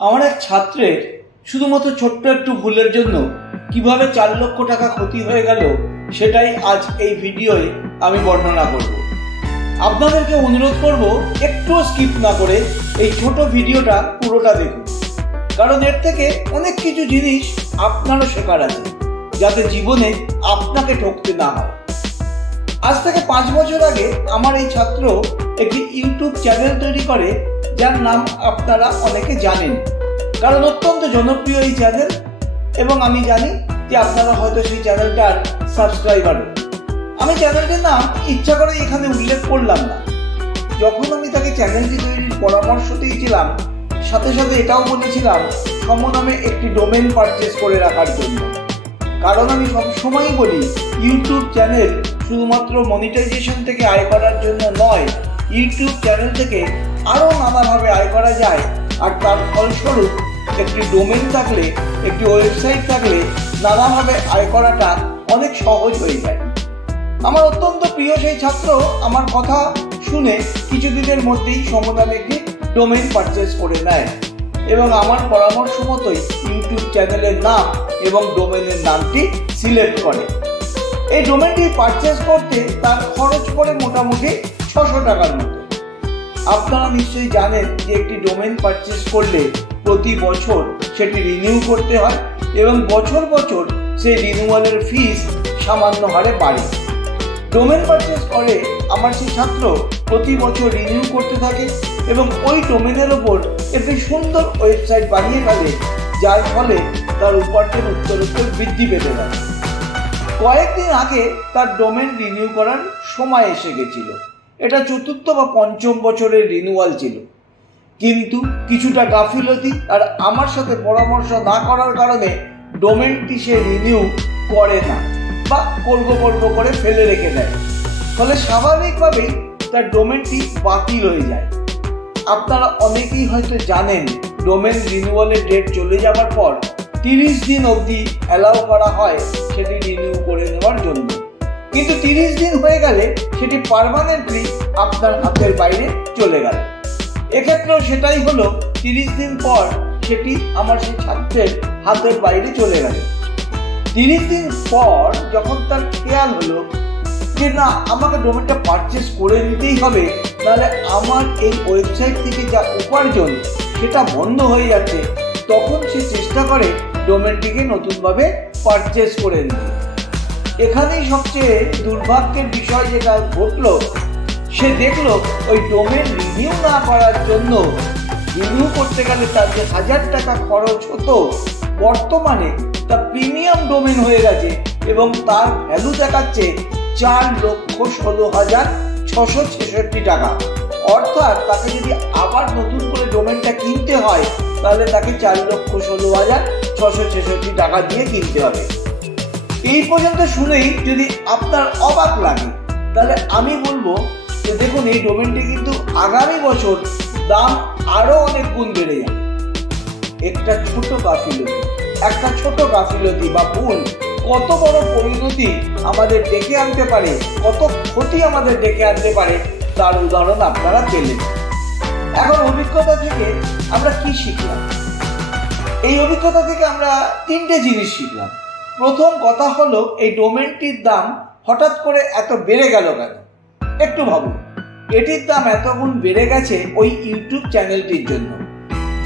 আমার এক ছাত্রের শুধুমাত্র ছোট্ট একটু ভুলের জন্য কিভাবে 4 লক্ষ টাকা ক্ষতি হয়ে গেল সেটাই আজ এই ভিডিওয়ে আমি বর্ণনা করব। আপনাদেরকে অনুরোধ করব একটুও স্কিপ না করে এই ছোট ভিডিওটা পুরোটা দেখুন, কারণ এর থেকে অনেক কিছু জিনিস আপনারও শেখার আছে, যাতে জীবনে আপনাকে ঠকতে না হয়। আজ থেকে 5 বছর আগে আমার এই ছাত্র একটি ইউটিউব চ্যানেল তৈরি করে, যার নাম আপনারা অনেকে জানেন, কারণ অত্যন্ত জনপ্রিয় এই চ্যানেল, এবং আমি জানি যে আপনারা হয়তো সেই চ্যানেলটার সাবস্ক্রাইবার। আমি চ্যানেলটির নাম ইচ্ছা করে এখানে উল্লেখ করলাম না। যখন আমি তাকে চ্যানেলটি তৈরির পরামর্শ দিয়েছিলাম, সাথে সাথে এটাও বলেছিলাম সমনামে একটি ডোমেন পারচেজ করে রাখার জন্য, কারণ আমি সবসময়ই বলি ইউটিউব চ্যানেল শুধুমাত্র মনিটাইজেশন থেকে আয় করার জন্য নয়, ইউটিউব চ্যানেল থেকে আরও নানাভাবে আয় করা যায়। আর তার ফলস্বরূপ একটি ডোমেন থাকলে, একটি ওয়েবসাইট থাকলে নানাভাবে আয় করাটা অনেক সহজ হয়ে যায়। আমার অত্যন্ত প্রিয় সেই ছাত্র আমার কথা শুনে কিছুদিনের মধ্যেই সমনামে একটি ডোমেন পারচেজ করে নেয় এবং আমার পরামর্শ মতোই ইউটিউব চ্যানেলের নাম এবং ডোমেনের নামটি সিলেক্ট করে। এই ডোমেনটি পারচেজ করতে তার খরচ পড়ে মোটামুটি 600 টাকার মতো। আপনারা নিশ্চয়ই জানেন যে একটি ডোমেন পারচেজ করলে প্রতি বছর সেটি রিনিউ করতে হয় এবং বছর বছর সেই রিনিউয়ালের ফিস সামান্য হারে বাড়ে। ডোমেন পারচেজ করে আমার সেই ছাত্র প্রতি বছর রিনিউ করতে থাকে এবং ওই ডোমেনের ওপর একটি সুন্দর ওয়েবসাইট বানিয়ে ফেলে, যার ফলে তার উপার্জন উত্তরোত্তর বৃদ্ধি পেতে থাকে। কয়েকদিন আগে তার ডোমেন রিনিউ করার সময় এসে গেছিল। এটা 4র্থ বা 5ম বছরের রিনিউয়াল ছিল, কিন্তু কিছুটা গাফিলতি আর আমার সাথে পরামর্শ না করার কারণে ডোমেনটি সে রিনিউ করে না বা করব করে ফেলে রেখে দেয়। ফলে স্বাভাবিকভাবেই তার ডোমেনটি বাতিল হয়ে যায়। আপনারা অনেকেই হয়তো জানেন ডোমেন রিনিউয়ালের ডেট চলে যাওয়ার পর 30 দিন অবধি অ্যালাউ করা হয় সেটি রিনিউ করে নেওয়ার জন্য, কিন্তু 30 দিন হয়ে গেলে সেটি পার্মানেন্টলি আপনার হাতের বাইরে চলে গেল। এক্ষেত্রেও সেটাই হলো, 30 দিন পর সেটি আমার সেই ছাত্রের হাতের বাইরে চলে গেল। 30 দিন পর যখন তার খেয়াল হলো যে না, আমাকে ডোমেনটা পারচেস করে নিতেই হবে, নাহলে আমার এই ওয়েবসাইট থেকে যা উপার্জন সেটা বন্ধ হয়ে যাচ্ছে, তখন সে চেষ্টা করে ডোমেনটিকে নতুনভাবে পারচেস করে নিতে। এখানেই সবচেয়ে দুর্ভাগ্যের বিষয় যেটা ঘটলো, সে দেখলো ওই ডোমেন রিনিউ না করার জন্য, রিনিউ করতে গেলে তার যে 1000 টাকা খরচ হতো, বর্তমানে তা প্রিমিয়াম ডোমেন হয়ে গেছে এবং তার ভ্যালু দেখাচ্ছে 4,16,666 টাকা। অর্থাৎ তাকে যদি আবার নতুন করে ডোমেনটা কিনতে হয়, তাহলে তাকে 4,16,666 টাকা দিয়ে কিনতে হবে। এই পর্যন্ত শুনেই যদি আপনার অবাক লাগে, তাহলে আমি বলবো যে দেখুন, এই ডোমেনটি কিন্তু আগামী বছর দাম আরো অনেক গুণ বেড়ে যাবে। একটা ছোট গাফিলতি বা ভুল কত বড় পরিণতি আমাদের ডেকে আনতে পারে, কত ক্ষতি আমাদের ডেকে আনতে পারে, তার উদাহরণ আপনারা পেলেন। এখন অভিজ্ঞতা থেকে আমরা কি শিখলাম? এই অভিজ্ঞতা থেকে আমরা 3টে জিনিস শিখলাম। প্রথম কথা হলো, এই ডোমেনটির দাম হঠাৎ করে এত বেড়ে গেল কেন? একটু ভাবুন। এটির দাম এত গুণ বেড়ে গেছে ওই ইউটিউব চ্যানেলটির জন্য।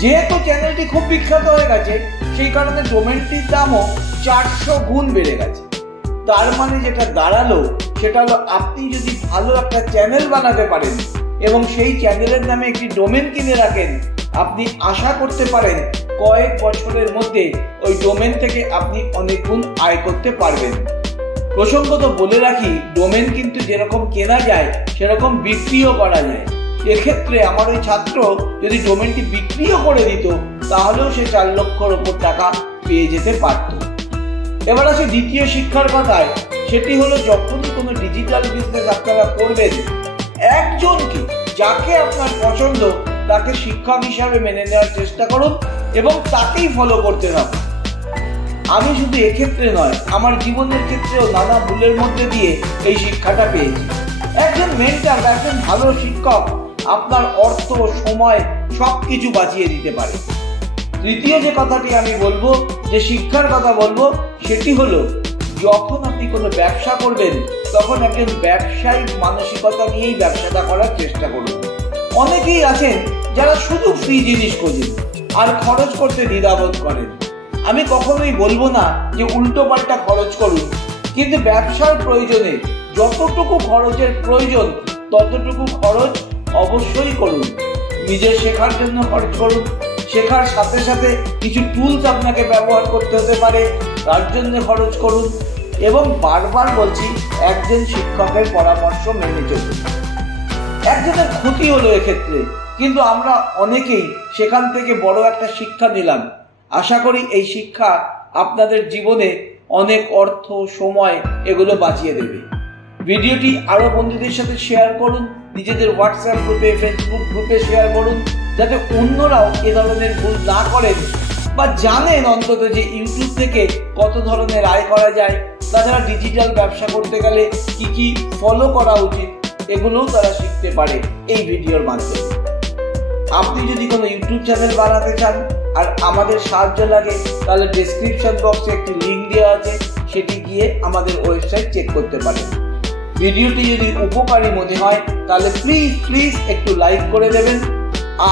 যেহেতু চ্যানেলটি খুব বিখ্যাত হয়ে গেছে, সেই কারণে ডোমেনটির দামও 400 গুণ বেড়ে গেছে। তার মানে যেটা দাঁড়ালো সেটা হলো, আপনি যদি ভালো একটা চ্যানেল বানাতে পারেন এবং সেই চ্যানেলের নামে একটি ডোমেন কিনে রাখেন, আপনি আশা করতে পারেন কয়েক বছরের মধ্যে ওই ডোমেন থেকে আপনি অনেক গুণ আয় করতে পারবেন। প্রসঙ্গত বলে রাখি, ডোমেন কিন্তু যেরকম কেনা যায় সেরকম বিক্রিও করা যায়। এক্ষেত্রে আমার ওই ছাত্র যদি ডোমেনটি বিক্রিও করে দিত, তাহলেও সে 4 লক্ষর ওপর টাকা পেয়ে যেতে পারত। এবার আসে দ্বিতীয় শিক্ষার কথায়। সেটি হলো, যখনই কোনো ডিজিটাল বিজনেস আপনারা করবেন, একজনকে, যাকে আপনার পছন্দ, তাকে শিক্ষক হিসাবে মেনে নেওয়ার চেষ্টা করুন এবং তাকেই ফলো করতে থাকুন। আমি শুধু এক্ষেত্রে নয়, আমার জীবনের ক্ষেত্রেও নানা ভুলের মধ্যে দিয়ে এই শিক্ষাটা পেয়েছি। একজন মেন্টর বা একজন ভালো শিক্ষক আপনার অর্থ, সময় সবকিছু বাঁচিয়ে দিতে পারে। তৃতীয় যে কথাটি আমি বলবো, যে শিক্ষার কথা বলবো, সেটি হলো যখন আপনি কোনো ব্যবসা করবেন তখন একজন ব্যবসায়িক মানসিকতা নিয়েই ব্যবসাটা করার চেষ্টা করুন। অনেকেই আছেন যারা শুধু ফ্রি জিনিস খোঁজেন আর খরচ করতে দ্বিধাবোধ করেন। আমি কখনোই বলবো না যে উল্টো পাল্টা খরচ করুন, কিন্তু ব্যবসার প্রয়োজনে যতটুকু খরচের প্রয়োজন ততটুকু খরচ অবশ্যই করুন। নিজের শেখার জন্য খরচ করুন, শেখার সাথে সাথে কিছু টুলস আপনাকে ব্যবহার করতে হতে পারে, তার জন্য খরচ করুন। এবং বারবার বলছি, একজন শিক্ষকের পরামর্শ মেনে চলুন। একজনের ক্ষতি হলো এক্ষেত্রে, কিন্তু আমরা অনেকেই সেখান থেকে বড় একটা শিক্ষা নিলাম। আশা করি এই শিক্ষা আপনাদের জীবনে অনেক অর্থ, সময় এগুলো বাঁচিয়ে দেবে। ভিডিওটি আরো বন্ধুদের সাথে শেয়ার করুন, নিজেদের হোয়াটসঅ্যাপ গ্রুপে, ফেসবুক গ্রুপে শেয়ার করুন, যাতে অন্যরাও এ ধরনের ভুল না করেন বা জানেন অন্তত যে ইউটিউব থেকে কত ধরনের আয় করা যায়। তাছাড়া ডিজিটাল ব্যবসা করতে গেলে কি কি ফলো করা উচিত এগুলোও তারা শিখতে পারে এই ভিডিওর মাধ্যমে। আপনি যদি কোনো ইউটিউব চ্যানেল বানাতে চান আর আমাদের সাহায্য লাগে, তাহলে ডেসক্রিপশন বক্সে একটি লিঙ্ক দেওয়া আছে, সেটি গিয়ে আমাদের ওয়েবসাইট চেক করতে পারেন। ভিডিওটি যদি উপকারী মনে হয় তাহলে প্লিজ একটু লাইক করে দেবেন।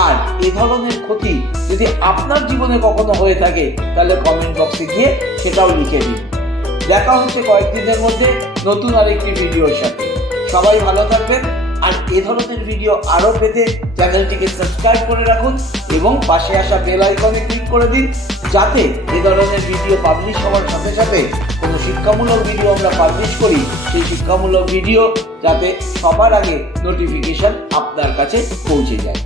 আর এ ধরনের ক্ষতি যদি আপনার জীবনে কখনো হয়ে থাকে তাহলে কমেন্ট বক্সে গিয়ে সেটাও লিখে দিন। দেখা হচ্ছে কয়েকদিনের মধ্যে নতুন আরেকটি ভিডিওর সাথে। সবাই ভালো থাকবেন, আর এ ধরনের ভিডিও আরো পেতে চ্যানেলটিকে সাবস্ক্রাইব করে রাখুন এবং পাশে আসা বেল আইকনে ক্লিক করে দিন, যাতে এ ধরনের ভিডিও পাবলিশ হওয়ার সাথে সাথে কোনো শিক্ষামূলক ভিডিও আমরা পাবলিশ করি, সেই শিক্ষামূলক ভিডিও যাতে সবার আগে নোটিফিকেশন আপনার কাছে পৌঁছে যায়।